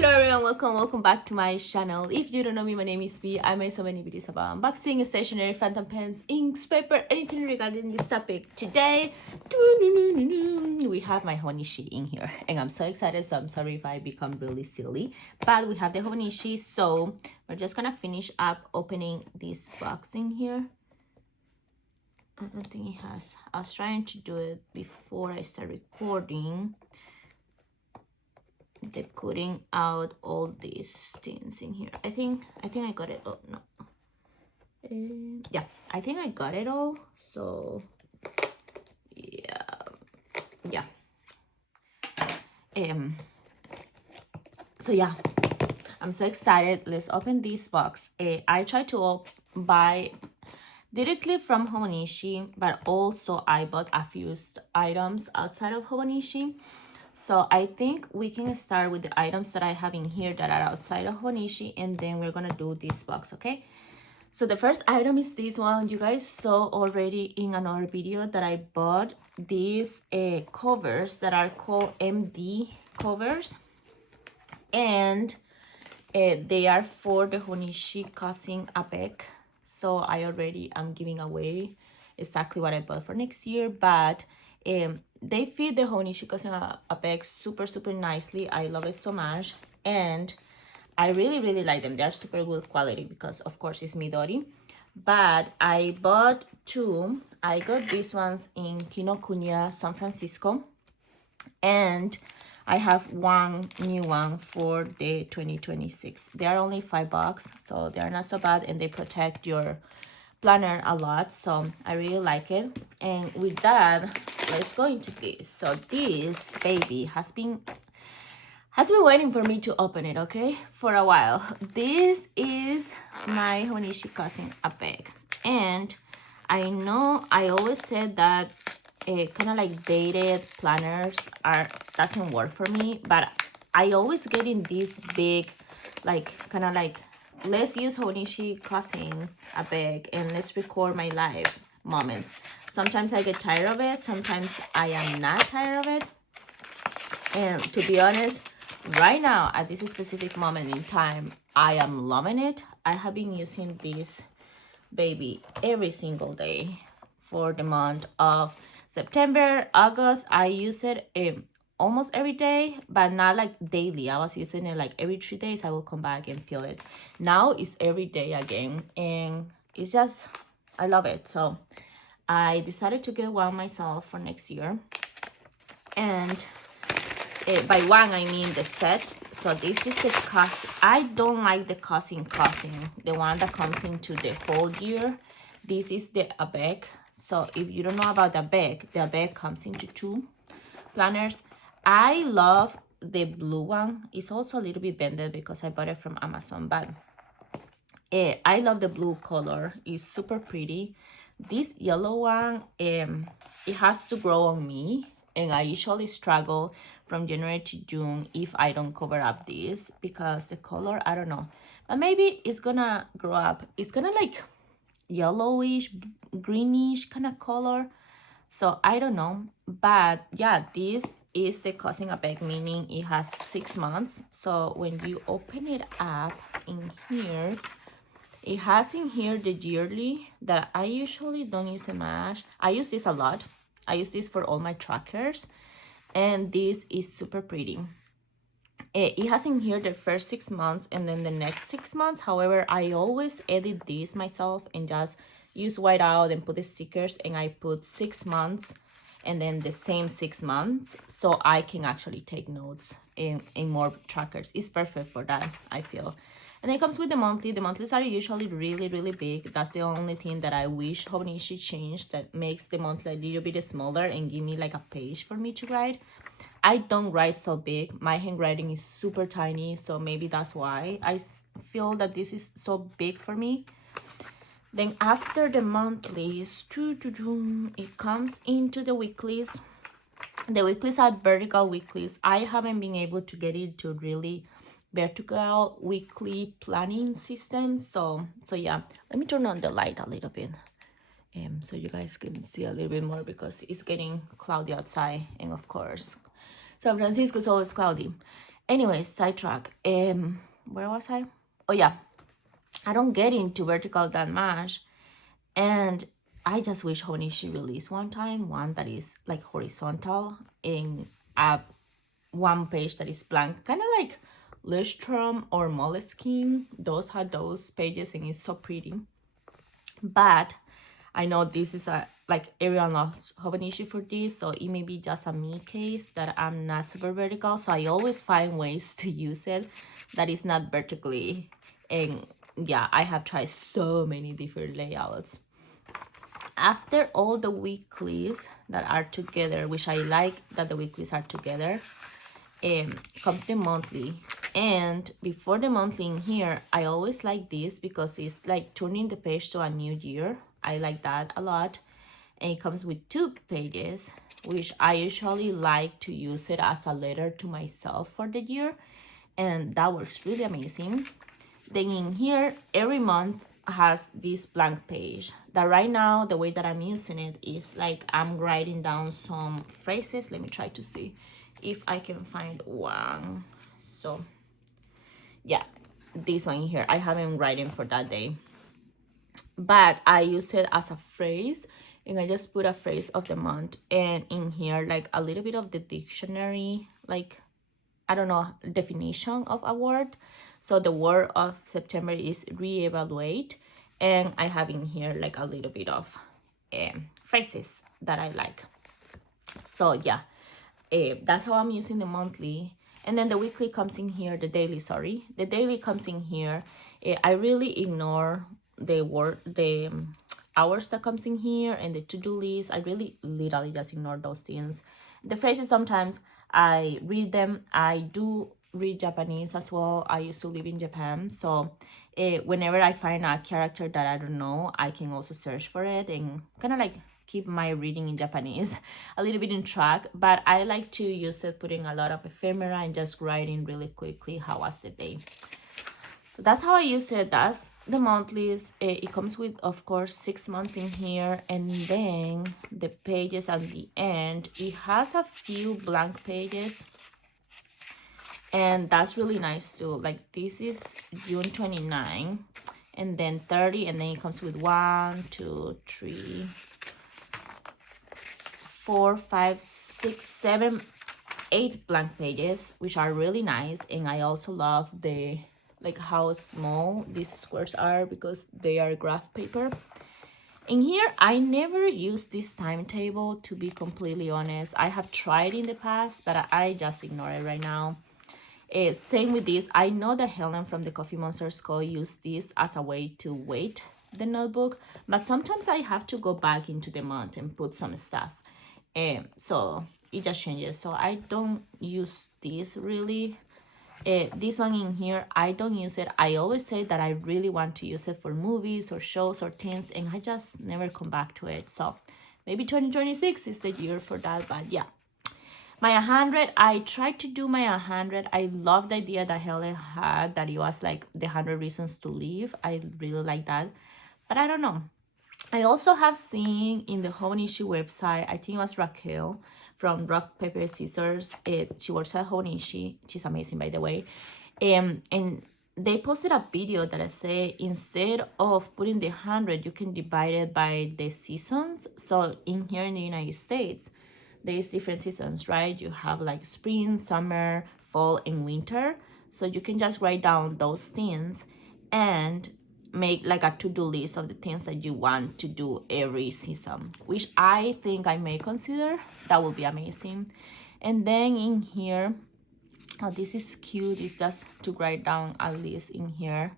Hello everyone, welcome back to my channel. If you don't know me, my name is V. I make so many videos about unboxing, stationery, phantom pens, inks, paper, anything regarding this topic. Today we have my Hobonichi in here and I'm so excited, so I'm sorry if I become really silly, but we have the Hobonichi, so we're just gonna finish up opening this box in here. I don't think it has. I was trying to do it before I start recording. They're cutting out all these things in here. I think I got it. Oh no. Yeah, I think I got it all. So yeah. So yeah, I'm so excited. Let's open this box. I tried to buy directly from Hobonichi, but also I bought a few items outside of Hobonichi. So I think we can start with the items that I have in here that are outside of Hobonichi, and then we're gonna do this box, okay? So the first item is this one. You guys saw already in another video that I bought these covers that are called MD covers, and they are for the Hobonichi cousin Avec. So I already am giving away exactly what I bought for next year, but they fit the Hobonichi cousin Avec super nicely. I love it so much, and I really like them. They are super good quality because of course it's Midori. But I bought two. I got these ones in Kinokuniya, San Francisco, and I have one new one for the 2026. They are only $5, so they are not so bad, and they protect your planner a lot, so I really like it. And with that, let's go into this. So this baby has been waiting for me to open it, okay, for a while. This is my Hobonichi cousin Avec, and I know I always said that kind of like dated planners doesn't work for me, but I always get in these big, like kind of like, let's use Hobonichi cousin Avec and let's record my life moments. Sometimes I get tired of it, sometimes I am not tired of it, and to be honest, right now at this specific moment in time, I am loving it. I have been using this baby every single day for the month of September, August. I use it almost every day, but not like daily. I was using it like every 3 days. I will come back and feel it. Now it's every day again, and it's just, I love it. So I decided to get one myself for next year, and by one I mean the set. So this is the cousin. I don't like the cousin, the one that comes into the whole year. This is the Avec. So if you don't know about the Avec comes into two planners. I love the blue one. It's also a little bit bended because I bought it from Amazon, but I love the blue color. It's super pretty. This yellow one, it has to grow on me, and I usually struggle from January to June if I don't cover up this because the color, I don't know, but maybe it's gonna grow up. It's gonna like yellowish, greenish kind of color, so I don't know. But yeah, this is the cousin Avec, meaning it has 6 months. So when you open it up in here, it has in here the yearly that I usually don't use it much. I use this a lot. I use this for all my trackers, and this is super pretty. It has in here the first 6 months and then the next 6 months. However, I always edit this myself and just use whiteout and put the stickers, and I put 6 months and then the same 6 months, so I can actually take notes in more trackers. It's perfect for that, I feel. And it comes with the monthly. The monthlies are usually really big. That's the only thing that I wish Hobonichi changed, that makes the monthly a little bit smaller and give me like a page for me to write. I don't write so big. My handwriting is super tiny, so maybe that's why I feel that this is so big for me. Then after the monthlies, it comes into the weeklies. The weeklies are vertical weeklies. I haven't been able to get it to really vertical weekly planning system. So yeah, let me turn on the light a little bit so you guys can see a little bit more because it's getting cloudy outside, and of course San Francisco is always cloudy. Anyways, sidetrack. Where was I? Oh yeah, I don't get into vertical that much, and I just wish Hobonichi released one that is like horizontal in a one page that is blank, kind of like Lustrum or Moleskine. Those had those pages and it's so pretty. But I know this is a like everyone loves Hobonichi for this, so it may be just a me case that I'm not super vertical, so I always find ways to use it that is not vertically. And yeah, I have tried so many different layouts. After all the weeklies that are together, which I like that the weeklies are together, comes the monthly. And before the monthly in here, I always like this because it's like turning the page to a new year. I like that a lot. And it comes with 2 pages, which I usually like to use it as a letter to myself for the year, and that works really amazing. Then in here, every month has this blank page that right now the way that I'm using it is like I'm writing down some phrases. Let me try to see if I can find one. So yeah, this one here, I haven't written for that day, but I use it as a phrase, and I just put a phrase of the month, and in here like a little bit of the dictionary, like I don't know, definition of a word. So the word of September is reevaluate, and I have in here like a little bit of phrases that I like. So yeah, that's how I'm using the monthly. And then the weekly comes in here, the daily comes in here. I really ignore the hours that comes in here and the to-do list. I really literally just ignore those things. The phrases, sometimes I read them. I do read Japanese as well. I used to live in Japan, so whenever I find a character that I don't know, I can also search for it and kind of like keep my reading in Japanese a little bit in track. But I like to use it putting a lot of ephemera and just writing really quickly how was the day. So that's how I use it. That's the monthlies. It comes with, of course, 6 months in here, and then the pages at the end, it has a few blank pages, and that's really nice too. Like this is June 29, and then 30, and then it comes with 1, 2, 3, 4, 5, 6, 7, 8 blank pages, which are really nice. And I also love the like how small these squares are because they are graph paper. In here, I never use this timetable, to be completely honest. I have tried in the past, but I just ignore it right now. Same with this. I know that Helen from the Coffee Monsters Co. used this as a way to weight the notebook, but sometimes I have to go back into the month and put some stuff. So it just changes. So I don't use this really. This one in here, I don't use it. I always say that I really want to use it for movies or shows or things, and I just never come back to it. So maybe 2026 is the year for that. But yeah, my 100, I tried to do my 100. I love the idea that Helen had, that it was like the 100 reasons to leave. I really like that, but I don't know. I also have seen in the Hobonichi website, I think it was Raquel from Rock, Paper, Scissors. She works at Hobonichi. She's amazing, by the way. And they posted a video that I say, instead of putting the 100, you can divide it by the seasons. So in here in the United States, there's different seasons, right? You have like spring, summer, fall, and winter. So you can just write down those things and make like a to-do list of the things that you want to do every season, which I think I may consider. That would be amazing. And then in here, oh, this is cute. It's just to write down a list in here,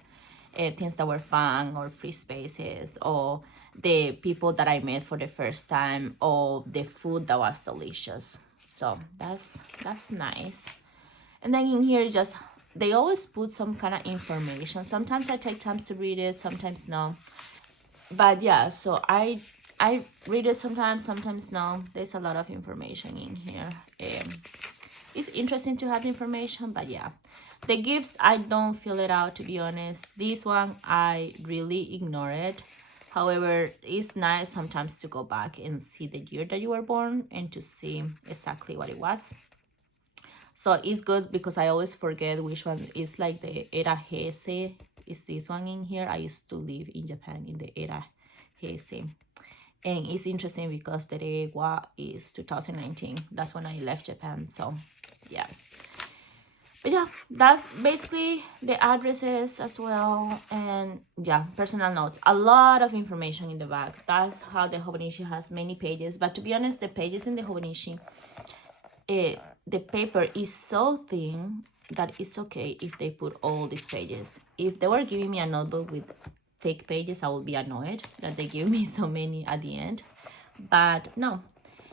things that were fun, or free spaces, or the people that I met for the first time, or the food that was delicious. So that's nice. And then in here, just they always put some kind of information. Sometimes I take time to read it, sometimes no. But yeah, so I read it sometimes no. There's a lot of information in here. It's interesting to have the information, but yeah. The gifts, I don't fill it out, to be honest. This one, I really ignore it. However, it's nice sometimes to go back and see the year that you were born and to see exactly what it was. So it's good because I always forget which one is like the Era Heisei. Is this one in here? I used to live in Japan in the Era Heisei. And it's interesting because the Reiwa is 2019. That's when I left Japan. So yeah. But yeah, that's basically the addresses as well. And yeah, personal notes. A lot of information in the back. That's how the Hobonichi has many pages. But to be honest, the pages in the Hobonichi, the paper is so thin that it's okay if they put all these pages. If they were giving me a notebook with fake pages, I would be annoyed that they give me so many at the end. But no.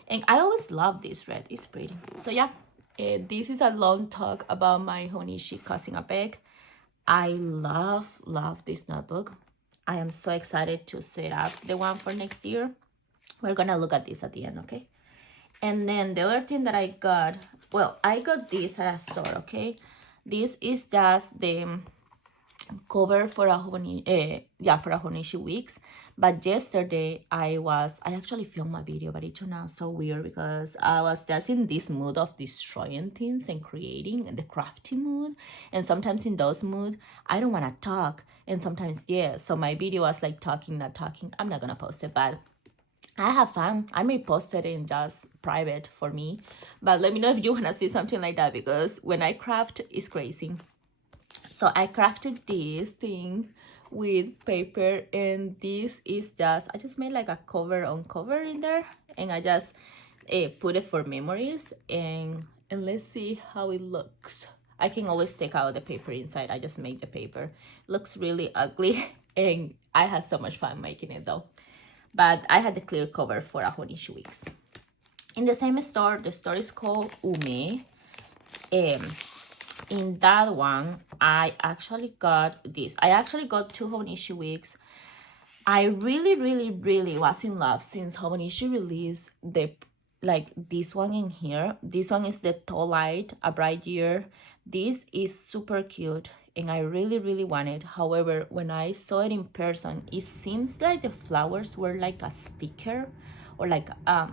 And I always love this red. It's pretty. So yeah, this is a long talk about my Hobonichi cousin Avec. I love this notebook. I am so excited to set up the one for next year. We're gonna look at this at the end, okay? And then the other thing that I got, well, I got this at a store, okay? This is just the cover for a Hobonichi Weeks. But yesterday I actually filmed a video, but it turned out so weird because I was just in this mood of destroying things and creating, the crafty mood. And sometimes in those moods, I don't want to talk. And sometimes, yeah, so my video was like talking, not talking. I'm not gonna post it, but I have fun. I may post it in just private for me, but let me know if you want to see something like that, because when I craft, it's crazy. So I crafted this thing with paper, and this is just, I just made like a cover on cover in there, and I just put it for memories, and let's see how it looks. I can always take out the paper inside. I just make the paper. It looks really ugly, and I had so much fun making it though. But I had the clear cover for a Hobonichi Weeks. In the same store, the store is called Ume. In that one, I actually got this. I actually got 2 Hobonichi Weeks. I really was in love since Hobonichi released this one in here. This one is the Tall Light, A Bright Year. This is super cute, and I really want it. However, when I saw it in person, it seems like the flowers were like a sticker, or like I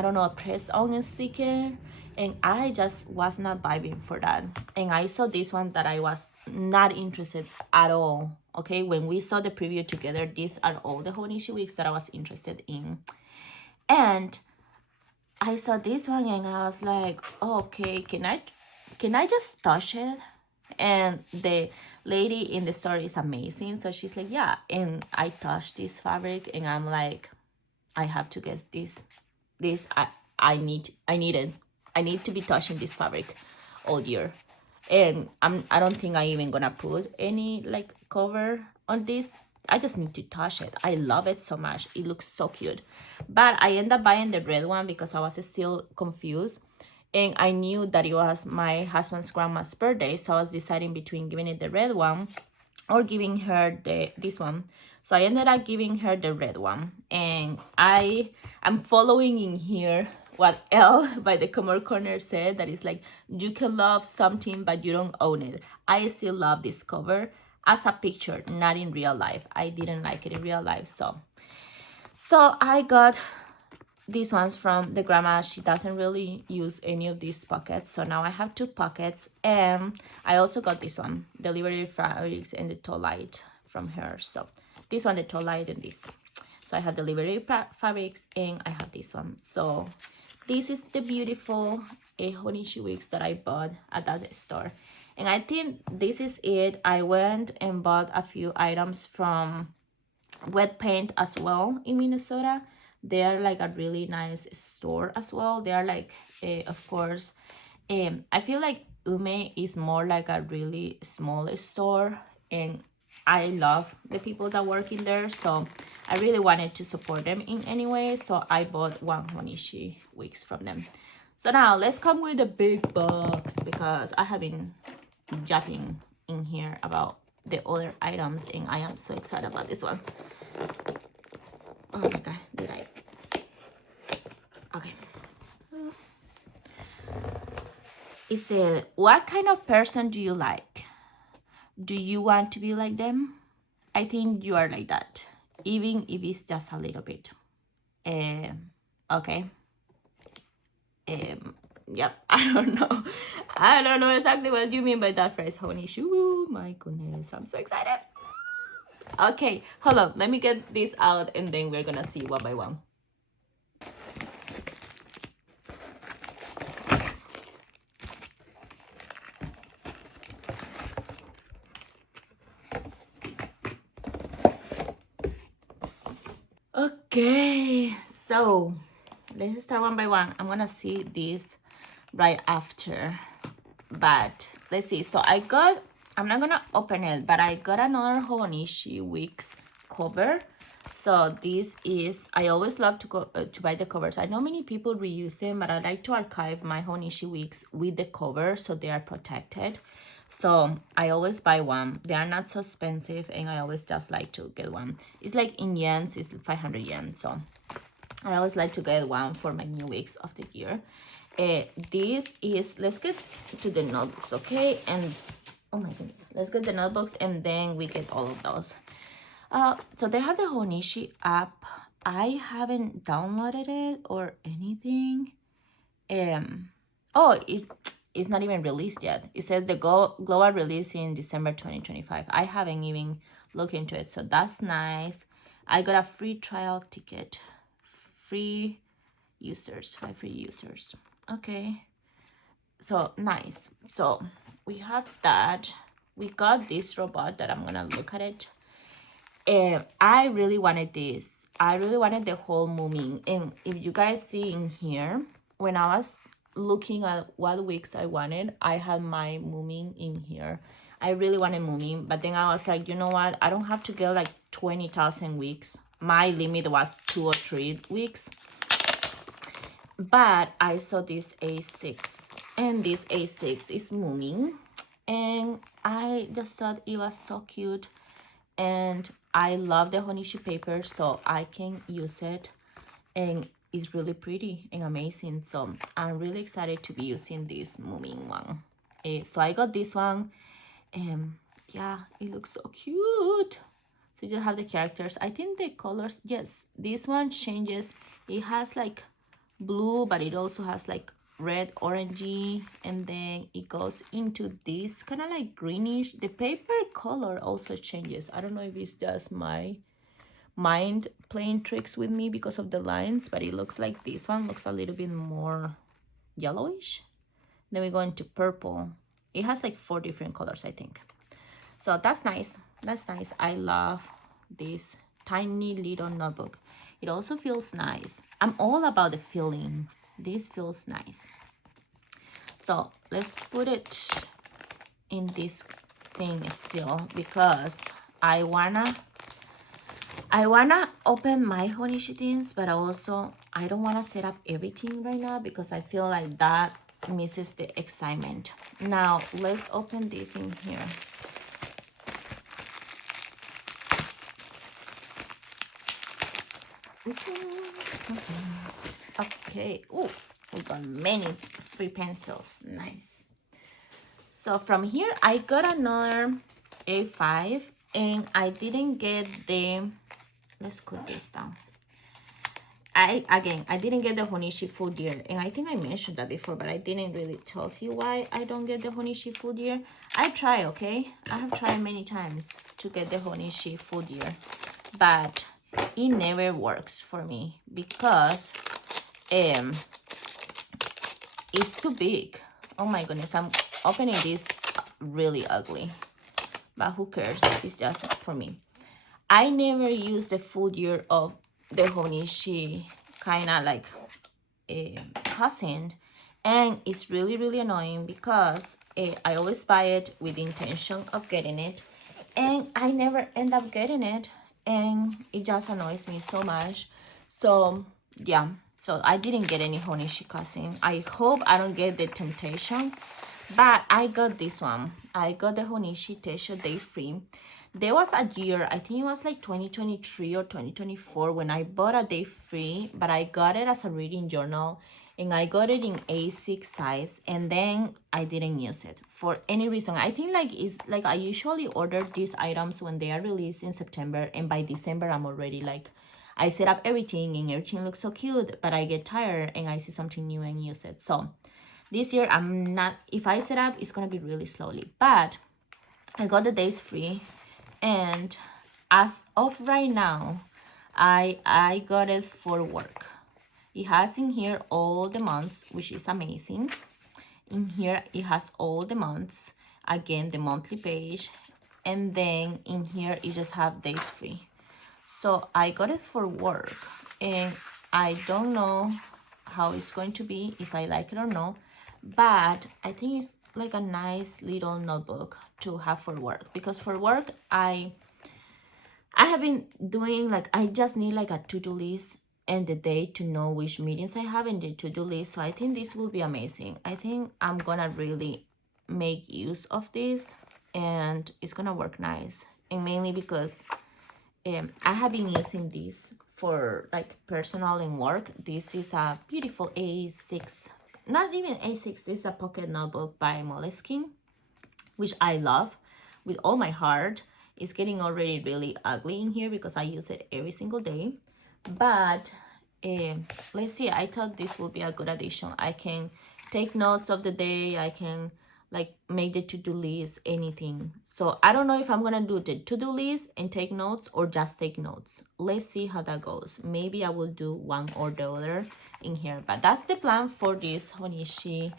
don't know, a press-on sticker, and I just was not vibing for that. And I saw this one that I was not interested at all. Okay, when we saw the preview together, these are all the Hobonichi Weeks that I was interested in. And I saw this one and I was like, okay, can I just touch it? And the lady in the store is amazing, so she's like, yeah. And I touched this fabric and I'm like, I have to get this. I need it. I need to be touching this fabric all year. And I don't think I even gonna put any like cover on this. I just need to touch it. I love it so much. It looks so cute. But I ended up buying the red one because I was still confused. And I knew that it was my husband's grandma's birthday. So I was deciding between giving it the red one or giving her this one. So I ended up giving her the red one. And I am following in here what Elle by the Comor Corner said, that is like, you can love something but you don't own it. I still love this cover as a picture, not in real life. I didn't like it in real life. So I got these ones from the grandma. She doesn't really use any of these pockets, so now I have 2 pockets. And I also got this one, the Liberty Fabrics and the Tall Light from her. So this one, the Tall Light, and this. So I have the Liberty Fabrics and I have this one. So this is the beautiful Hobonichi Weeks that I bought at that store. And I think this is it. I went and bought a few items from Wet Paint as well in Minnesota. They are like a really nice store as well. They are like, of course, I feel like Ume is more like a really small store, and I love the people that work in there, so I really wanted to support them in any way. So I bought 1 Hobonichi Weeks from them. So now let's come with the big box, because I have been japping in here about the other items, and I am so excited about this one. Oh my god, did I? Okay. It said, what kind of person do you like? Do you want to be like them? I think you are like that, even if it's just a little bit. Okay. Yep, I don't know. I don't know exactly what you mean by that phrase, Hobonichi. Oh my goodness, I'm so excited. Okay, hold on. Let me get this out and then we're gonna see one by one. Okay, so let's start one by one. I'm gonna see this right after, but let's see. So I'm not gonna open it, but I got another Hobonichi Weeks cover. So this is, I always love to go to buy the covers. I know many people reuse them, but I like to archive my Hobonichi Weeks with the cover so they are protected. So I always buy one. They are not so expensive, and I always just like to get one. It's like in yens, it's 500 yen. So I always like to get one for my new weeks of the year. This is, let's get to the notebooks, okay? And oh my goodness, let's get the notebooks and then we get all of those. So they have the Hobonichi app. I haven't downloaded it or anything. Oh, it's not even released yet. It says the global release in December 2025. I haven't even looked into it, so that's nice. I got a free trial ticket. Free users, 5 free users. Okay, so nice. So we have that. We got this robot that I'm gonna look at it. I really wanted this. I really wanted the whole moving. And if you guys see in here, when I was looking at what weeks I wanted, I had my moving in here. I really wanted moving, but then I was like, you know what? I don't have to get like 20,000 weeks. My limit was 2 or 3 weeks. But I saw this A6, and this A6 is moving, and I just thought it was so cute, and I love the Hobonichi paper, so I can use it, and it's really pretty and amazing. So I'm really excited to be using this moving one. So I got this one, and yeah, it looks so cute. So you just have the characters. I think the colors, yes, this one changes. It has like blue, but it also has like red, orangey, and then it goes into this kind of like greenish. The paper color also changes. I don't know if it's just my mind playing tricks with me because of the lines, but it looks like this one looks a little bit more yellowish. Then we go into purple. It has like 4 different colors, I think. So that's nice. That's nice. I love this tiny little notebook. It also feels nice. I'm all about the feeling. This feels nice. So let's put it in this thing still because I wanna open my Hobonichi things, but also I don't wanna set up everything right now because I feel like that misses the excitement. Now let's open this in here. Okay. Oh, we got many free pencils. Nice. So from here, I got another A5, and I didn't get the. Let's put this down. I didn't get the Hobonichi Full Year, and I think I mentioned that before, but I didn't really tell you why I don't get the Hobonichi Full Year. I try, okay? I have tried many times to get the Hobonichi Full Year, but it never works for me because it's too big. Oh my goodness, I'm opening this really ugly, but who cares? It's just for me. I never use the full year of the Hobonichi kind of like cousin, and it's really annoying because I always buy it with the intention of getting it, and I never end up getting it, and it just annoys me so much. So yeah, so I didn't get any Hobonichi cousin. I hope I don't get the temptation, but I got this one. I got the Hobonichi Techo Day Free. There was a year, I think it was like 2023 or 2024, when I bought a day free, but I got it as a reading journal, and I got it in A6 size, and then I didn't use it for any reason. I think like it's like I usually order these items when they are released in September, and by December I'm already like, I set up everything and everything looks so cute, but I get tired and I see something new and use it. So This year I'm not, if I set up, it's gonna be really slowly, but I got the days free, and as of right now, I got it for work. It has in here all the months, which is amazing. In here it has all the months, again the monthly page, and then in here you just have days free. So I got it for work, and I don't know how it's going to be, if I like it or not, but I think it's like a nice little notebook to have for work, because for work I have been doing, like, I just need like a to-do list and the day to know which meetings I have in the to-do list. So I think this will be amazing. I think I'm gonna really make use of this, and it's gonna work nice, and mainly because I have been using this for like personal and work. This is a beautiful A6, not even A6, this is a pocket notebook by Moleskine, which I love with all my heart. It's getting already really ugly in here because I use it every single day, but let's see, I thought this will be a good addition. I can take notes of the day, I can like make the to-do list, anything. So I don't know if I'm gonna do the to-do list and take notes or just take notes. Let's see how that goes. Maybe I will do one or the other in here, but that's the plan for this Hobonichi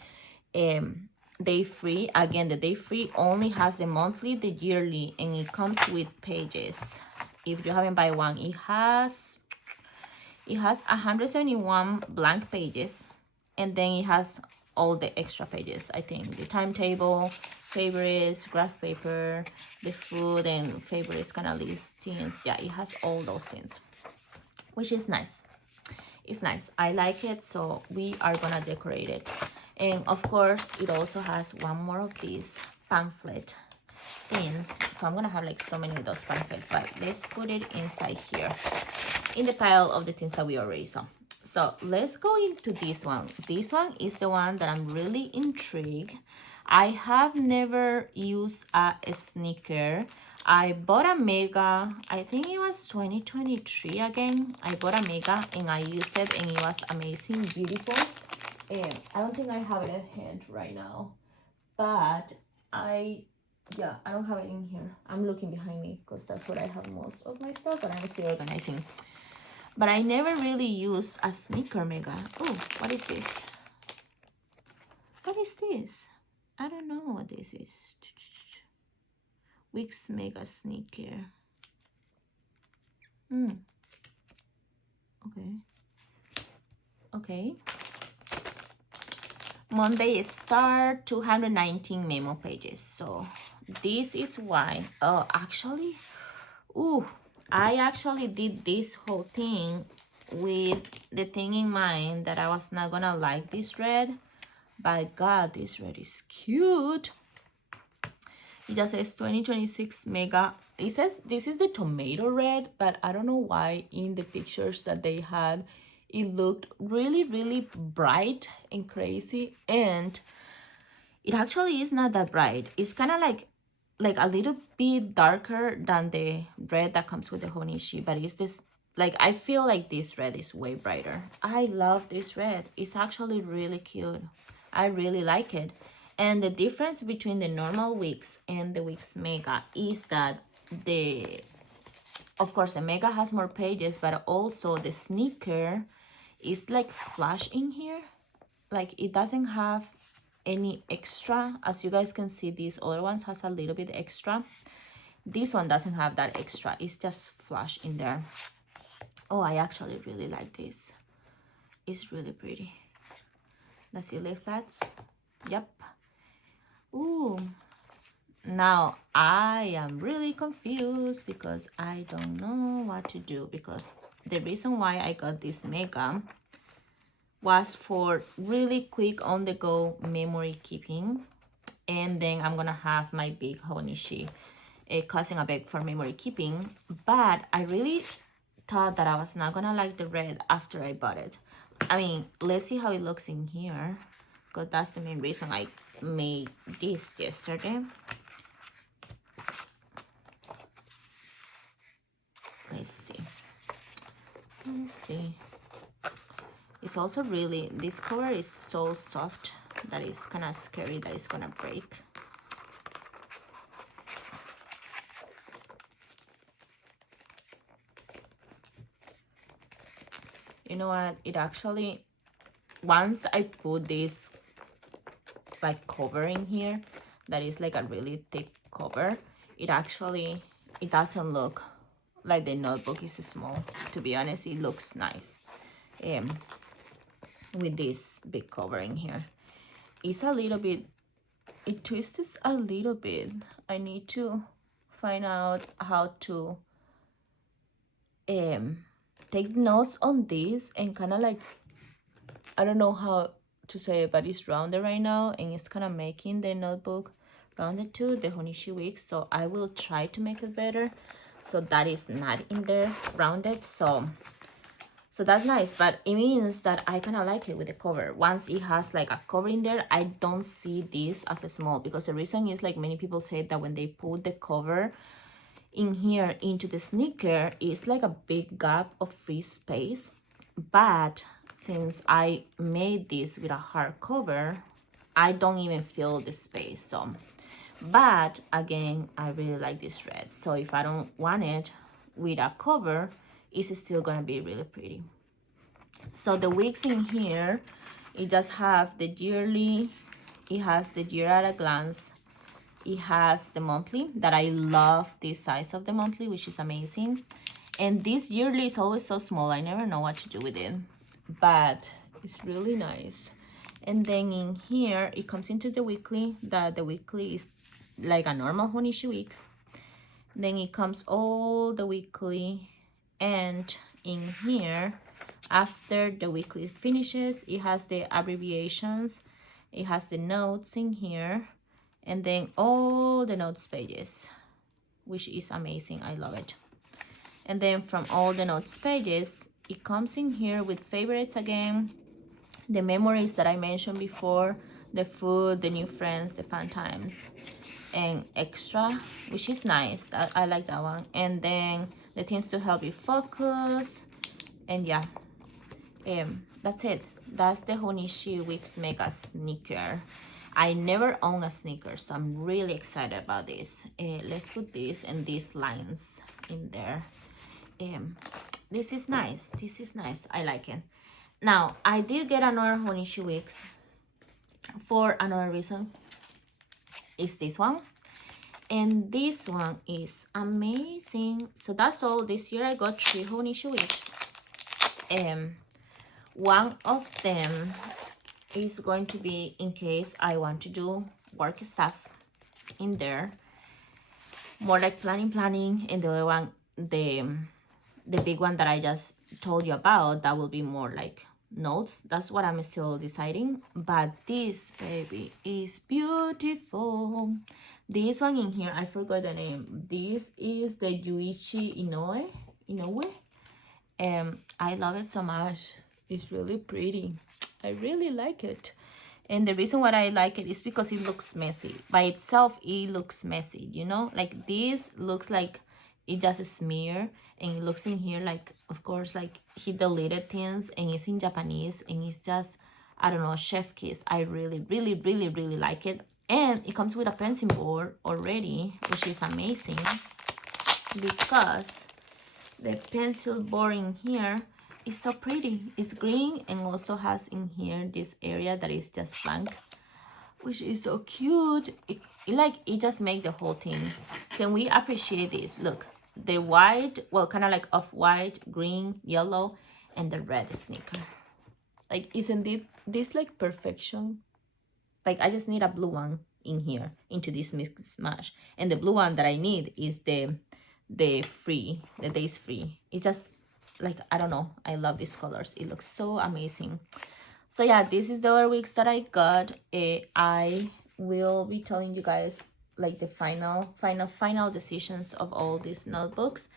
day free. Again, the day free only has the monthly, the yearly, and it comes with pages. If you haven't buy one, it has 171 blank pages, and then it has all the extra pages. I think the timetable, favorites, graph paper, the food and favorites kind of listings. Yeah, it has all those things, which is nice. It's nice, I like it. So we are gonna decorate it. And of course it also has one more of these pamphlet things. So I'm gonna have like so many of those pamphlets, but let's put it inside here in the pile of the things that we already saw. So let's go into this one. This one is the one that I'm really intrigued. I have never used a sneaker. I bought a Mega, I think it was 2023 again. I bought a Mega and I used it and it was amazing, beautiful. And I don't think I have it at hand right now, but I don't have it in here. I'm looking behind me because that's where I have most of my stuff, but I'm still organizing. But I never really use a sneaker Mega. Oh, what is this? What is this? I don't know what this is. Weeks Mega sneaker. Okay. Monday start, 219 memo pages. So this is why. Oh, actually, I actually did this whole thing with the thing in mind that I was not gonna like this red. By God, this red is cute. It just says 2026 Mega. It says this is the tomato red, but I don't know why in the pictures that they had, it looked really, really bright and crazy. And it actually is not that bright. It's kind of like a little bit darker than the red that comes with the Hobonichi, but it's this, like, I feel like this red is way brighter. I love this red. It's actually really cute. I really like it. And the difference between the normal Weeks and the Weeks Mega is that of course the Mega has more pages, but also the sneaker is like flush in here. Like it doesn't have any extra. As you guys can see, these other ones has a little bit extra. This one doesn't have that extra. It's just flush in there. Oh, I actually really like this. It's really pretty. Let's see, lay flats. Yep. Ooh. Now I am really confused because I don't know what to do, because the reason why I got this Mega was for really quick on the go memory keeping, and then I'm gonna have my big Hobonichi cousin Avec for memory keeping. But I really thought that I was not gonna like the red after I bought it. I mean, let's see how it looks in here, because that's the main reason I made this yesterday. Let's see. It's also really, this cover is so soft. that is kind of scary that it's gonna break. You know what, it actually, once I put this like cover in here, that is like a really thick cover, it actually, it doesn't look like the notebook is small. To be honest, it looks nice with this big cover in here. It's a little bit, it twists a little bit. I need to find out how to take notes on this and kind of like, I don't know how to say it, but it's rounded right now and it's kind of making the notebook rounded too, the Hobonichi Weeks. So I will try to make it better so that is not in there rounded. So that's nice, but it means that I kind of like it with the cover. Once it has like a cover in there, I don't see this as a small, because the reason is like many people say that when they put the cover in here into the sneaker, it's like a big gap of free space. But since I made this with a hard cover, I don't even feel the space. So, but again, I really like this red. So if I don't want it with a cover, it's still gonna be really pretty. So the wigs in here, it does have the yearly, it has the year at a glance, it has the monthly, that I love this size of the monthly, which is amazing. And this yearly is always so small, I never know what to do with it, but it's really nice. And then in here, it comes into the weekly, that the weekly is like a normal Hobonichi Weeks. Then it comes all the weekly, and in here, after the weekly finishes, it has the abbreviations, it has the notes in here, and then all the notes pages, which is amazing. I love it. And then from all the notes pages, it comes in here with favorites again, the memories that I mentioned before, the food, the new friends, the fun times, and extra, which is nice. I like that one. And then the things to help you focus. And yeah, that's it. That's the Hobonichi Weeks Mega Sneaker. I never own a sneaker, so I'm really excited about this. Let's put this and these lines in there. This is nice. This is nice. I like it. Now, I did get another Hobonichi Weeks for another reason. Is this one. And this one is amazing. So that's all. This year I got 3 Hobonichi Weeks. One of them is going to be in case I want to do work stuff in there, more like planning. And the other one, the big one that I just told you about, that will be more like notes. That's what I'm still deciding. But this baby is beautiful. This one in here, I forgot the name. This is the Yuichi Inoue. I love it so much. It's really pretty. I really like it. And the reason why I like it is because it looks messy. By itself, it looks messy, you know? Like this looks like it just smear, and it looks in here like, of course, like he deleted things and it's in Japanese and it's just, I don't know, chef kiss. I really like it. And it comes with a pencil board already, which is amazing because the pencil board in here is so pretty. It's green and also has in here this area that is just blank, which is so cute. It just makes the whole thing. Can we appreciate this? Look, the white, well, kind of like off-white, green, yellow, and the red sneaker. Like, isn't this like perfection? Like, I just need a blue one in here into this mix smash, and the blue one that I need is the days free. It's just like, I don't know, I love these colors. It looks so amazing. So yeah, this is the other weeks that I got. I will be telling you guys like the final decisions of all these notebooks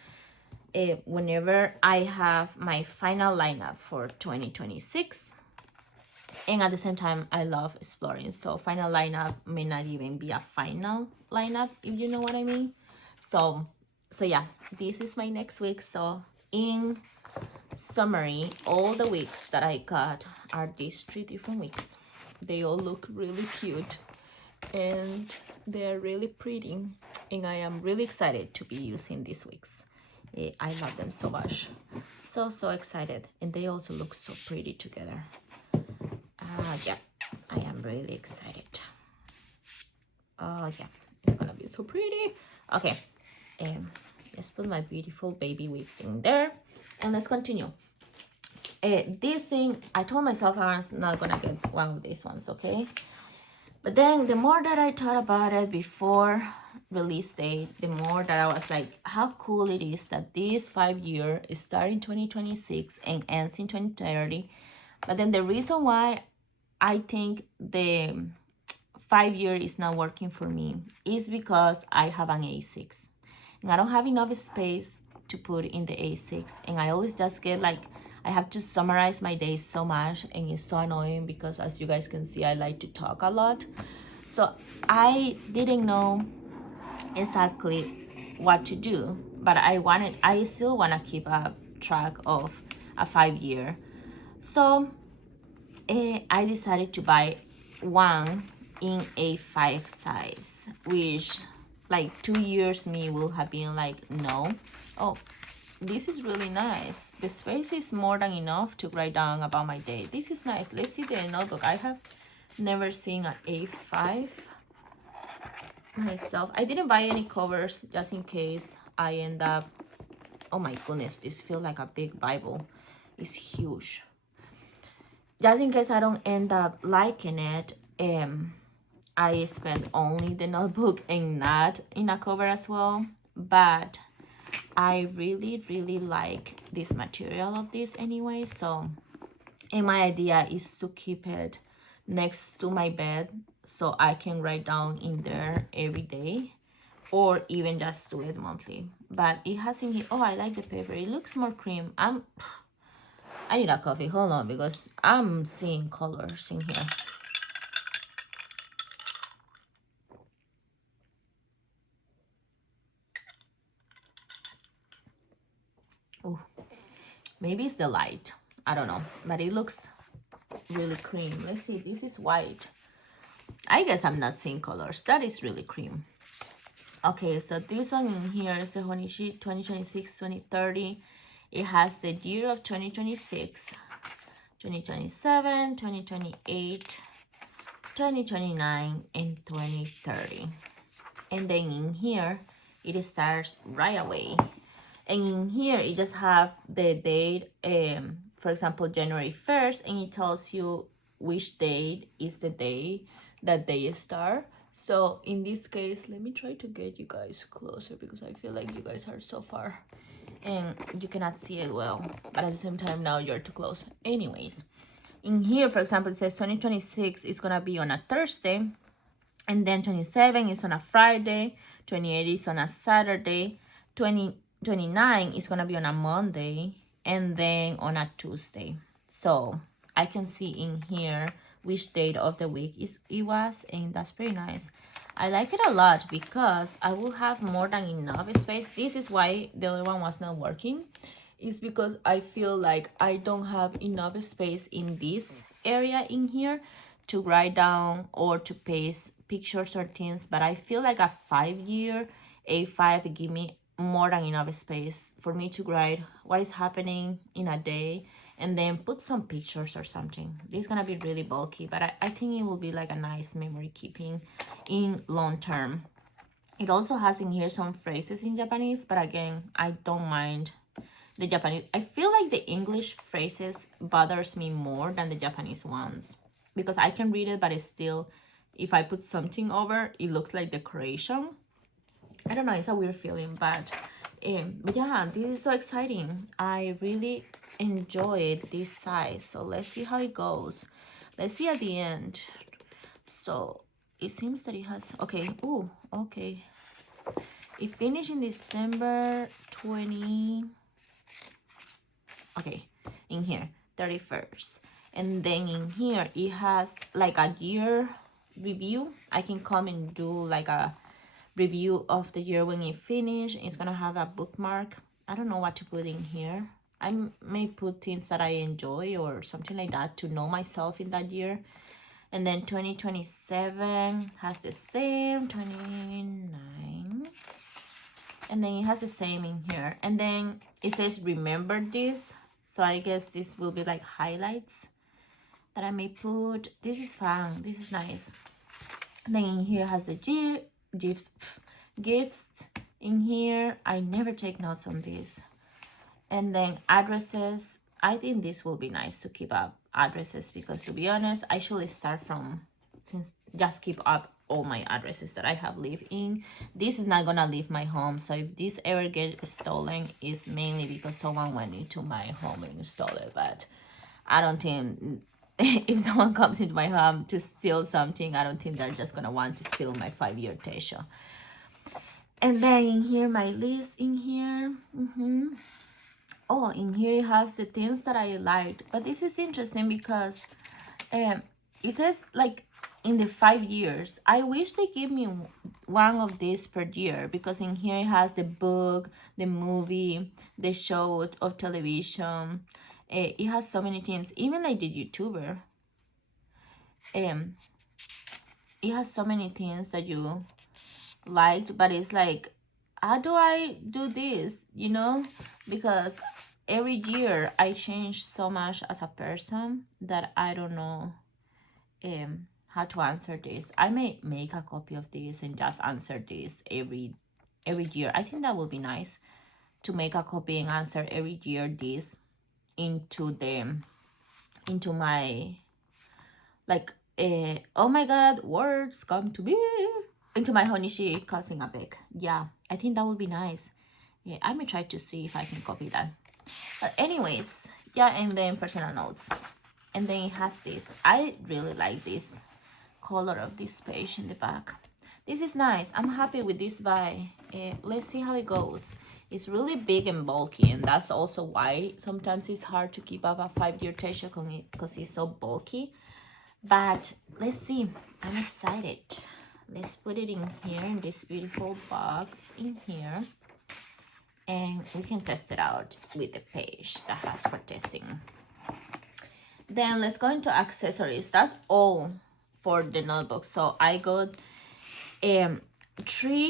whenever I have my final lineup for 2026. And at the same time, I love exploring. So final lineup may not even be a final lineup, if you know what I mean. So yeah, this is my next week. So in summary, all the weeks that I got are these 3 different weeks. they all look really cute and they're really pretty, and I am really excited to be using these wigs. I love them so much, so excited, and they also look so pretty together. Yeah, I am really excited. Oh yeah, it's gonna be so pretty. Okay, let's put my beautiful baby wigs in there, and let's continue. This thing, I told myself I was not gonna get one of these ones, okay? But then the more that I thought about it before release date, the more that I was like, how cool it is that this 5-year is starting 2026 and ends in 2030. But then the reason why I think the 5-year is not working for me is because I have an A6 and I don't have enough space to put in the A6, and I always just get like, I have to summarize my days so much, and it's so annoying because, as you guys can see, I like to talk a lot. So I didn't know exactly what to do, but I still want to keep a track of a 5-year. So I decided to buy one in A5 size, which like 2 years me will have been like, no. Oh, this is really nice. The space is more than enough to write down about my day. This is nice. Let's see the notebook. I have never seen an A5 myself. I didn't buy any covers just in case I end up, oh my goodness, this feels like a big Bible. It's huge. Just in case I don't end up liking it, I spent only the notebook and not in a cover as well. But I really like this material of this anyway, so, and my idea is to keep it next to my bed so I can write down in there every day, or even just do it monthly. But it has in here, oh, I like the paper, it looks more cream. I need a coffee, hold on, because I'm seeing colors in here. Oh, maybe it's the light, I don't know, but it looks really cream. Let's see, this is white. I guess I'm not seeing colors. That is really cream. Okay, so this one in here is the Hobonichi 2026-2030. It has the year of 2026, 2027, 2028, 2029, and 2030. And then in here, it starts right away. And in here, it just have the date, for example, January 1st, and it tells you which date is the day that they start. So in this case, let me try to get you guys closer because I feel like you guys are so far and you cannot see it well, but at the same time now you're too close. Anyways, in here, for example, it says 2026 is gonna be on a Thursday, and then 27 is on a Friday, 28 is on a Saturday, 29 is gonna be on a Monday, and then on a Tuesday. So I can see in here which date of the week it was, and that's pretty nice. I like it a lot because I will have more than enough space. This is why the other one was not working, is because I feel like I don't have enough space in this area in here to write down or to paste pictures or things. But I feel like a 5-year A5 give me more than enough space for me to write what is happening in a day and then put some pictures or something. This is gonna be really bulky, but I think it will be like a nice memory keeping in long term. It also has in here some phrases in Japanese, but again, I don't mind the Japanese. I feel like the English phrases bothers me more than the Japanese ones because I can read it, but it's still, if I put something over, it looks like decoration. I don't know, it's a weird feeling, but yeah, this is so exciting. I really enjoyed this size, so let's see how it goes. Let's see at the end. So it seems that it has, okay, oh, okay, it finished in December 20, okay, in here 31st, and then in here it has like a year review. I can come and do like a review of the year when it finished. It's gonna have a bookmark. I don't know what to put in here. I may put things that I enjoy or something like that to know myself in that year. And then 2027 has the same, 29. And then it has the same in here. And then it says remember this. So I guess this will be like highlights that I may put. This is fun. This is nice. And then in here has the gifts in here. I never take notes on this. And then addresses. I think this will be nice to keep up addresses, because to be honest, I should start from, since just keep up all my addresses that I have lived in. This is not gonna leave my home, so if this ever gets stolen, it's mainly because someone went into my home and stole it. But I don't think if someone comes into my home to steal something, I don't think they're just gonna want to steal my 5-year Techo. And then in here, my list in here. Oh, in here it has the things that I liked. But this is interesting because it says like in the 5 years. I wish they give me one of these per year, because in here it has the book, the movie, the show of television. It has so many things, even like the YouTuber. It has so many things that you liked, but it's like, how do I do this, you know? Because every year I change so much as a person that I don't know how to answer this. I may make a copy of this and just answer this every year. I think that would be nice to make a copy and answer every year this into my like oh my god, words come to me, into my Hobonichi cousin Avec. Yeah, I think that would be nice. Yeah, I may try to see if I can copy that. But anyways, yeah, and then personal notes. And then it has this. I really like this color of this page in the back. This is nice. I'm happy with this buy. Let's see how it goes. It's really big and bulky, and that's also why sometimes it's hard to keep up a 5-year Techo because it's so bulky. But let's see. I'm excited. Let's put it in here in this beautiful box in here, and we can test it out with the page that has for testing. Then let's go into accessories. That's all for the notebook. So I got 3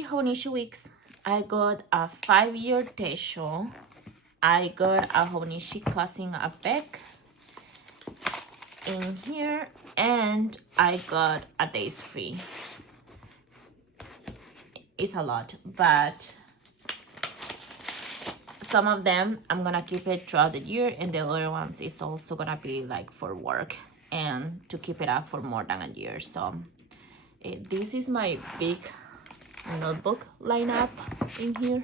Hobonichi Weeks. I got a 5-year Techo. I got a Hobonichi cousin Avec in here, and I got a days free. It's a lot, but some of them I'm gonna keep it throughout the year, and the other ones is also gonna be like for work and to keep it up for more than a year. So this is my big notebook lineup in here.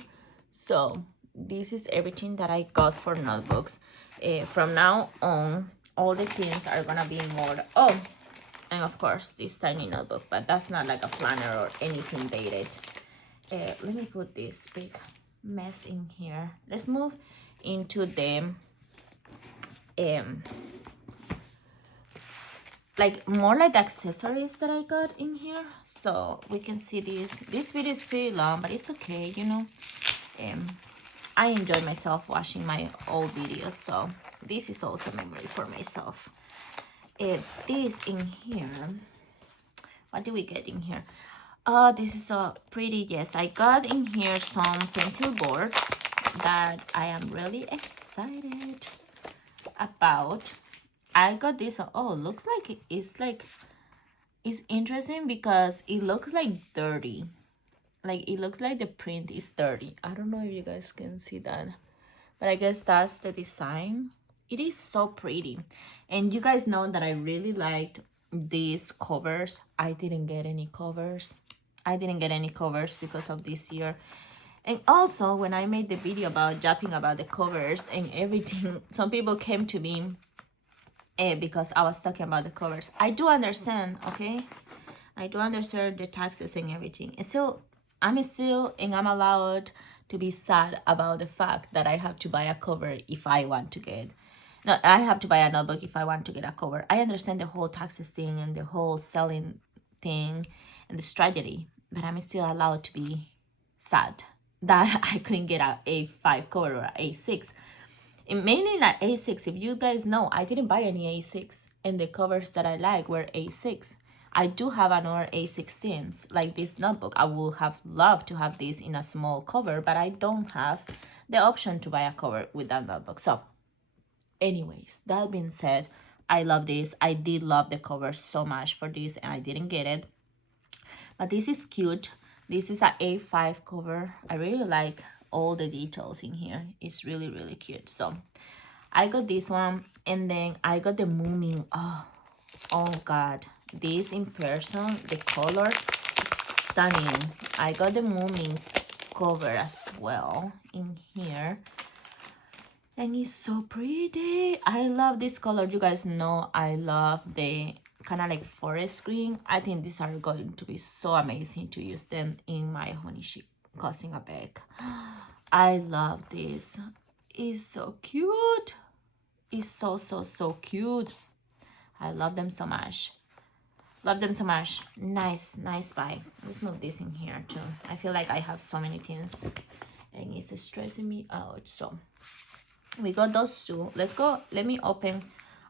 So this is everything that I got for notebooks. From now on, all the things are gonna be more, oh, and of course this tiny notebook, but that's not like a planner or anything dated. Let me put this big mess in here. Let's move into the like more like the accessories that I got in here, so we can see this video is pretty long, but it's okay, you know. I enjoy myself watching my old videos, so this is also memory for myself. This in here, what do we get in here? Oh, this is so pretty. Yes, I got in here some pencil boards that I am really excited about. I got this. Oh, looks like it's interesting because it looks like dirty. Like it looks like the print is dirty. I don't know if you guys can see that, but I guess that's the design. It is so pretty, and you guys know that I really liked these covers. I didn't get any covers. Because of this year. And also, when I made the video about japping about the covers and everything, some people came to me because I was talking about the covers. I do understand, okay? I do understand the taxes and everything. And I'm allowed to be sad about the fact that I have to buy a cover if I want to get. No, I have to buy a notebook if I want to get a cover. I understand the whole taxes thing and the whole selling thing and the strategy, but I'm still allowed to be sad that I couldn't get an A5 cover or an A6. And mainly not A6. If you guys know, I didn't buy any A6. and the covers that I like were A6. I do have another A16s, like this notebook. I would have loved to have this in a small cover, but I don't have the option to buy a cover with that notebook. So anyways, that being said, I love this. I did love the cover so much for this, and I didn't get it. But this is cute. This is an A5 cover. I really like all the details in here. It's really, really cute. So I got this one, and then I got the Moomin. Oh God. This in person, the color is stunning. I got the Moomin cover as well in here. And it's so pretty. I love this color. You guys know I love the kind of like forest green. I think these are going to be so amazing to use them in my Hobonichi cousin Avec. I love this. It's so cute. It's so cute. I love them so much. Love them so much. Nice buy. Let's move this in here too. I feel like I have so many things and it's stressing me out. So we got those two. Let's go. Let me open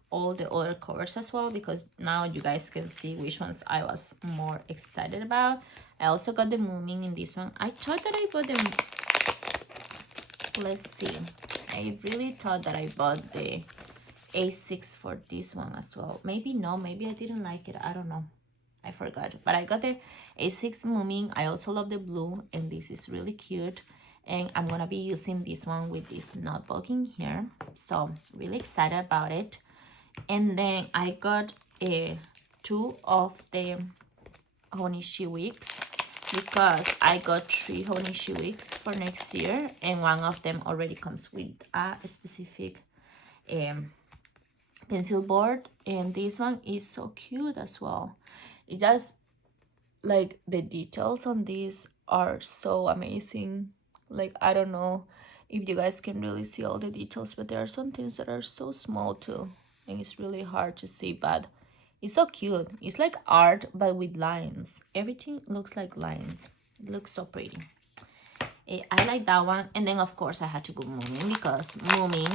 all the other covers as well, because now you guys can see which ones I was more excited about. I also got the Moomin in this one. I thought that I bought them. Let's see. I really thought that I bought the A6 for this one as well. Maybe no, maybe I didn't like it. I don't know. I forgot. But I got the A6 Moomin. I also love the blue, and this is really cute. And I'm gonna be using this one with this notebook in here. So really excited about it. And then I got two of the Hobonichi Weeks, because I got 3 Hobonichi Weeks for next year, and one of them already comes with a specific pencil board, and this one is so cute as well. It does, like, the details on these are so amazing. Like, I don't know if you guys can really see all the details, but there are some things that are so small too, and it's really hard to see, but it's so cute. It's like art but with lines. Everything looks like lines. It looks so pretty. I like that one. And then of course I had to go Moomin, because Moomin,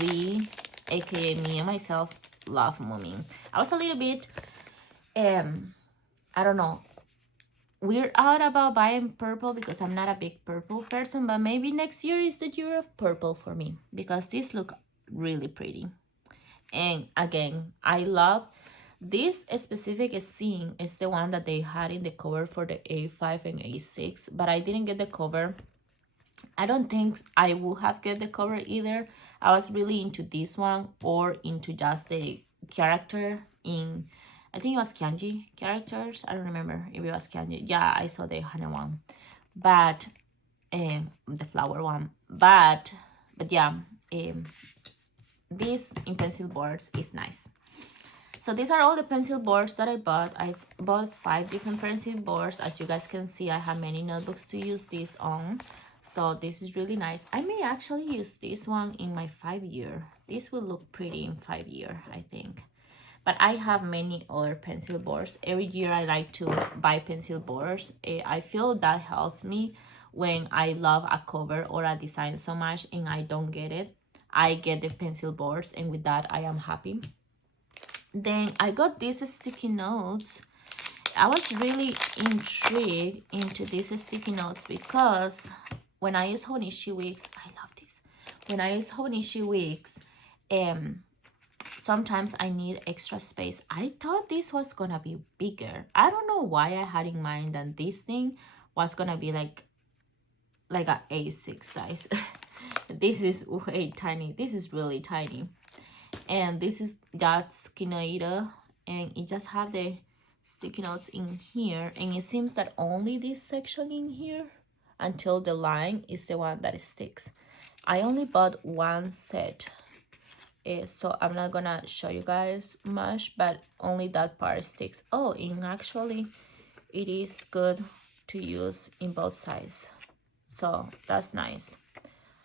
we, aka me and myself, love Moomin. I was a little bit I don't know, weird out about buying purple, because I'm not a big purple person, but maybe next year is the year of purple for me, because these look really pretty. And again, I love this specific scene. Is the one that they had in the cover for the A5 and A6, but I didn't get the cover. I don't think I would have get the cover either. I was really into this one, or into just the character in, I think it was kanji characters. I don't remember if it was kanji. Yeah, I saw the Hana one, but the flower one. But yeah, this in pencil boards is nice. So these are all the pencil boards that I bought. I bought 5 different pencil boards. As you guys can see, I have many notebooks to use this on. So this is really nice. I may actually use this one in my 5-year. This will look pretty in 5-year, I think. But I have many other pencil boards. Every year I like to buy pencil boards. I feel that helps me when I love a cover or a design so much and I don't get it. I get the pencil boards, and with that I am happy. Then I got these sticky notes. I was really intrigued into these sticky notes, because when I use Hobonichi Weeks, I love this. When I use Hobonichi Weeks, sometimes I need extra space. I thought this was gonna be bigger. I don't know why I had in mind that this thing was gonna be like a A6 size. This is way tiny. This is really tiny. And this is that skinoida, and it just have the sticky notes in here, and it seems that only this section in here until the line is the one that sticks. I only bought one set, so I'm not gonna show you guys much, but only that part sticks. Oh, and actually it is good to use in both sides, so that's nice.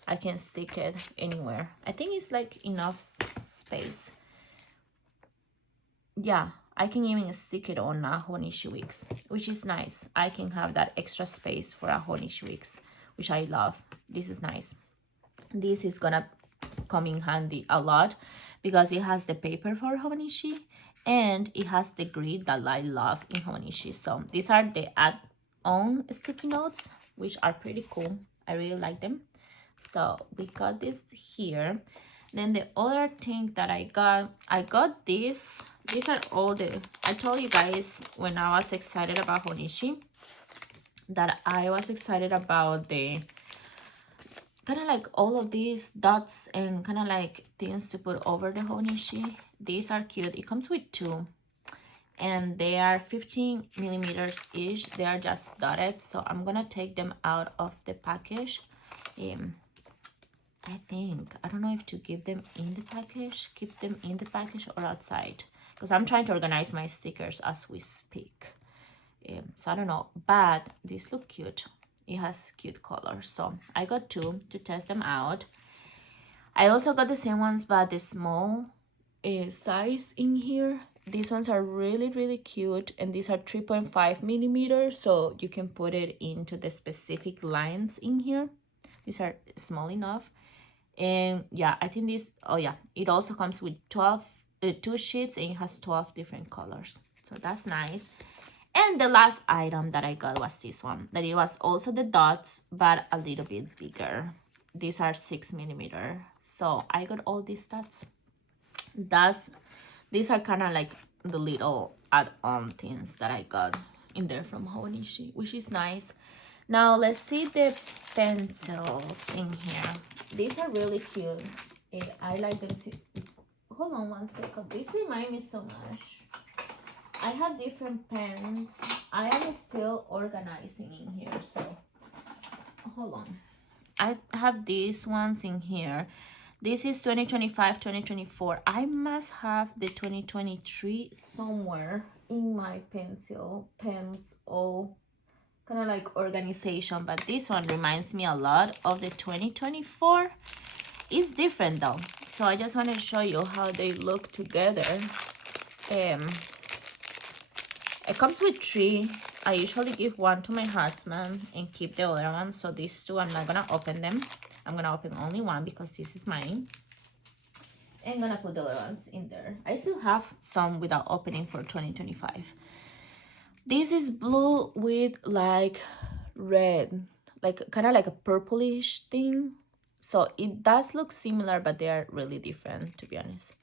I can stick it anywhere. I think it's like enough space. Yeah, I can even stick it on a Hobonichi Weeks, which is nice. I can have that extra space for a Hobonichi Weeks, which I love. This is nice. This is gonna come in handy a lot, because it has the paper for Hobonichi and it has the grid that I love in Hobonichi. So these are the add-on sticky notes, which are pretty cool. I really like them. So we got this here. Then the other thing that I got this. These are all the, I told you guys when I was excited about Hobonichi that I was excited about the kind of like all of these dots and kind of like things to put over the Hobonichi. These are cute. It comes with two and they are 15 millimeters each. They are just dotted, so I'm gonna take them out of the package. I think, I don't know if to give them in the package, keep them in the package or outside, because I'm trying to organize my stickers as we speak. So I don't know, but these look cute. It has cute colors, so I got two to test them out. I also got the same ones, but the small size in here. These ones are really cute, and these are 3.5 millimeters, so you can put it into the specific lines in here. These are small enough. And yeah, I think this, oh yeah, it also comes with 2 sheets and it has 12 different colors, so that's nice. And the last item that I got was this one, that it was also the dots but a little bit bigger. These are 6 millimeter, so I got all these dots. These are kind of like the little add-on things that I got in there from Hobonichi, which is nice. Now let's see the pencils in here. These are really cute. I like them too. Hold on one second. These remind me so much. I have different pens. I am still organizing in here, so hold on. I have these ones in here. This is 2025, 2024. I must have the 2023 somewhere in my pens, all kind of like organization, but this one reminds me a lot of the 2024. It's different though, so I just wanted to show you how they look together. It comes with 3. I usually give one to my husband and keep the other one, so these 2 I'm not gonna open them. I'm gonna open only one because this is mine. I'm gonna put the other ones in there. I still have some without opening for 2025. This is blue with like red, like kind of like a purplish thing. So it does look similar, but they are really different, to be honest.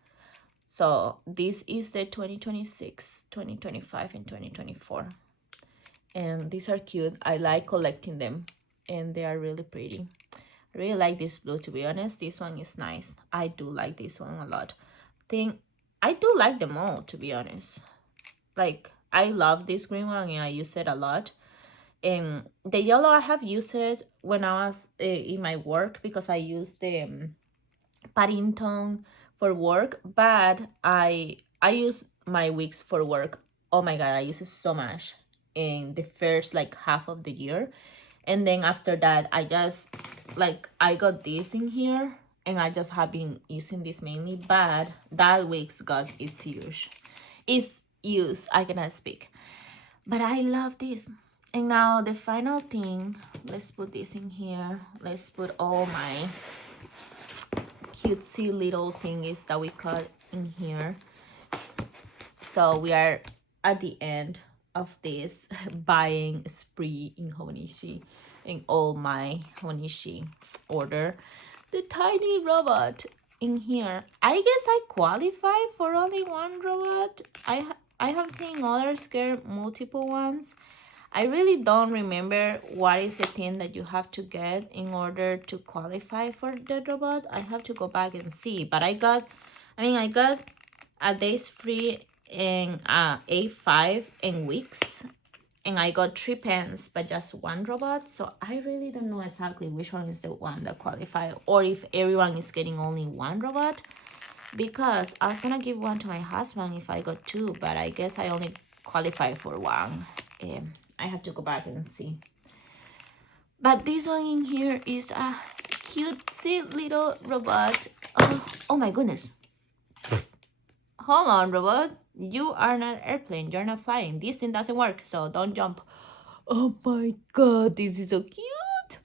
So this is the 2026, 2025, and 2024. And these are cute. I like collecting them and they are really pretty. I really like this blue, to be honest. This one is nice. I do like this one a lot. I do like them all, to be honest. Like, I love this green one and I use it a lot. And the yellow, I have used it when I was in my work because I used the Paddington for work, but I use my wigs for work. Oh my god, I use it so much in the first like half of the year, and then after that I just like I got this in here and I just have been using this mainly, but that wigs got its use. I cannot speak, but I love this. And now the final thing, let's put this in here. Let's put all my cutesy little thingies that we cut in here. So we are at the end of this buying spree in Hobonichi, in all my Hobonichi order. The tiny robot in here. I guess I qualify for only one robot. I have seen others get multiple ones. I really don't remember what is the thing that you have to get in order to qualify for the robot. I have to go back and see. But I got a Days Free and A5 and Weeks. And I got 3 pens, but just one robot. So I really don't know exactly which one is the one that qualifies, or if everyone is getting only one robot. Because I was going to give one to my husband if I got 2, but I guess I only qualify for one. I have to go back and see. But this one in here is a cutesy little robot. Oh my goodness. Hold on, robot. You are not airplane. You're not flying. This thing doesn't work, so don't jump. Oh my god, this is so cute.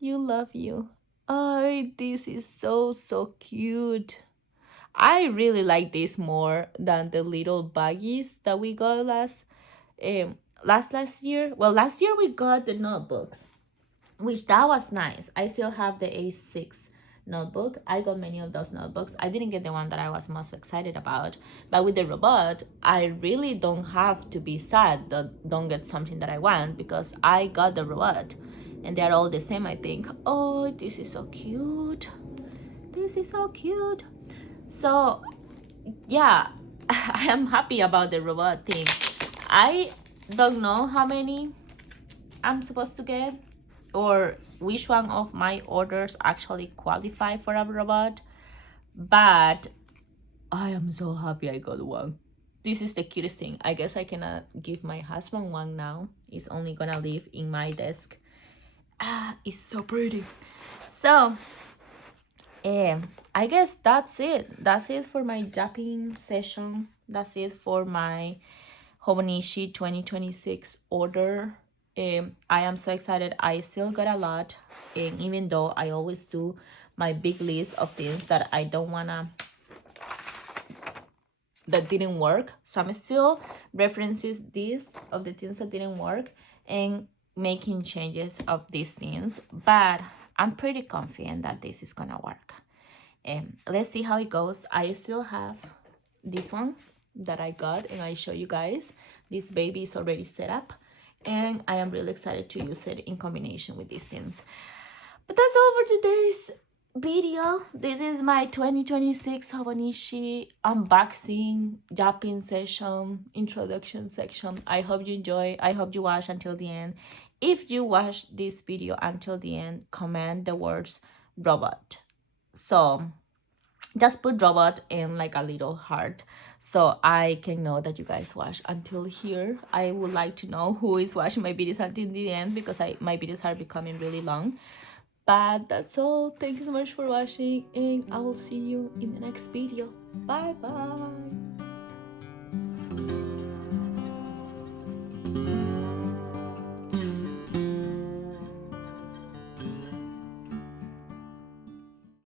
You love you. This is so cute. I really like this more than the little baggies that we got last year. Well, last year we got the notebooks, which that was nice. I still have the A6 notebook. I got many of those notebooks. I didn't get the one that I was most excited about, but with the robot, I really don't have to be sad that don't get something that I want, because I got the robot and they're all the same, I think. Oh, this is so cute. This is so cute. So yeah, I am happy about the robot thing. I don't know how many I'm supposed to get, or which one of my orders actually qualify for a robot, but I am so happy I got one. This is the cutest thing. I guess I cannot give my husband one now. It's only gonna live in my desk. It's so pretty. So I guess that's it. That's it for my japping session. That's it for my Hobonichi 2026 order. I am so excited. I still got a lot, and even though I always do my big list of things that I don't wanna, that didn't work, so I'm still references this of the things that didn't work and making changes of these things, but I'm pretty confident that this is gonna work. Let's see how it goes. I still have this one that I got and I show you guys. This baby is already set up and I am really excited to use it in combination with these things. But that's all for today's video. This is my 2026 Hobonichi unboxing, japping session, introduction section. I hope you enjoy. I hope you watch until the end. If you watch this video until the end, comment the words robot. So just put robot in like a little heart so I can know that you guys watch until here. I would like to know who is watching my videos until the end, because my videos are becoming really long. But that's all. Thank you so much for watching, and I will see you in the next video. Bye bye.